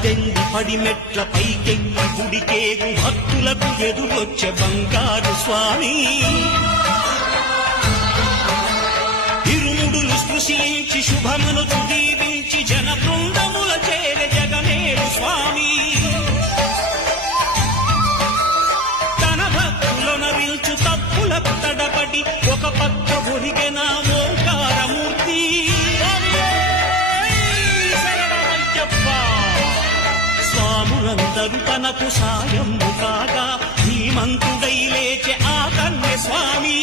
పద్దెంది పడిమెట్ల పైకెక్కి గుడికేగు భక్తులకు ఎదురొచ్చే బంగారు స్వామి ఇరుముడులు స్పృశించి శుభమును దీవించి జన బృందముల చేర జగమేలు స్వామి తన భక్తులను విల్చు తప్పులకు తడబడి ఒక పక్క ఒరిగెన ఓంకారమూర్తి స్వాములందరూ తనకు సాయము కాగా ధీమంతుడై లేచే ఆ కన్య స్వామి